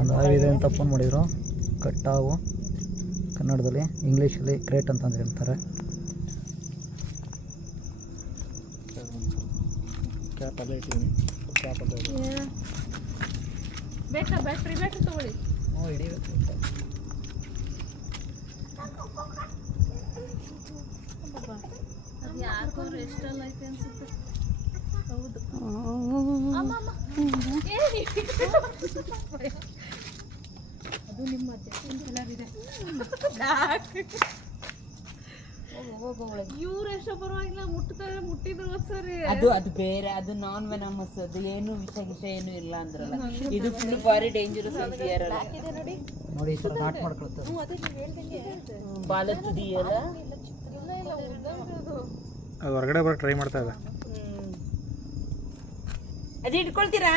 ಒಂದು ಹಾವಿದೆ ಅಂತ ಫೋನ್ ಮಾಡಿದರು. ಕಟ್ಟಾವು ಕನ್ನಡದಲ್ಲಿ, ಇಂಗ್ಲೀಷಲ್ಲಿ ಕ್ರೇಟ್ ಅಂತ ಹೇಳ್ತಾರೆ. ಕ್ಯಾಪಲ್ಲೇ ಇಟ್ಟಿದ್ದೀನಿ. ಕ್ಯಾಪಲ್ಲೇ ಬೇಕಾ ಬ್ಯಾಟ್ರಿ ತಗೊಳ್ಳಿ. ಹಿಡಿಬೇಕು. ಅದು ಯಾಕೋ ಎಷ್ಟೆಲ್ಲ ಐತೆ ಅನ್ಸುತ್ತೆ. ಹೌದು. ಅದು ನಿಮ್ಮ ಇವ್ರು ಎಷ್ಟೋ ಪರವಾಗಿಲ್ಲ, ಮುಟ್ಟಿದ್ರು ಸರಿ. ಅದು ಬೇರೆ, ಅದು ನಾನ್ ವೆನಮಸ್, ಅದು ಏನು ವಿಷ ಏನು ಇಲ್ಲ ಅಂದ್ರಲ್ಲ. ಇದು ಫುಲ್ ಭಾರಿ ಡೇಂಜರಸ್ ನೋಡಿ. ಈ ಥರ ನಾಟ್ ಮಾಡ್ಕೊಳ್ತಾರೆ. ಬಾಲ ತುದಿಯಲ್ಲ, ಅದು ಹೊರಗಡೆ ಬರೋ ಟ್ರೈ ಮಾಡ್ತಾ ಇದೆ. ಅದು ಇಟ್ಕೊಳ್ತೀರಾ?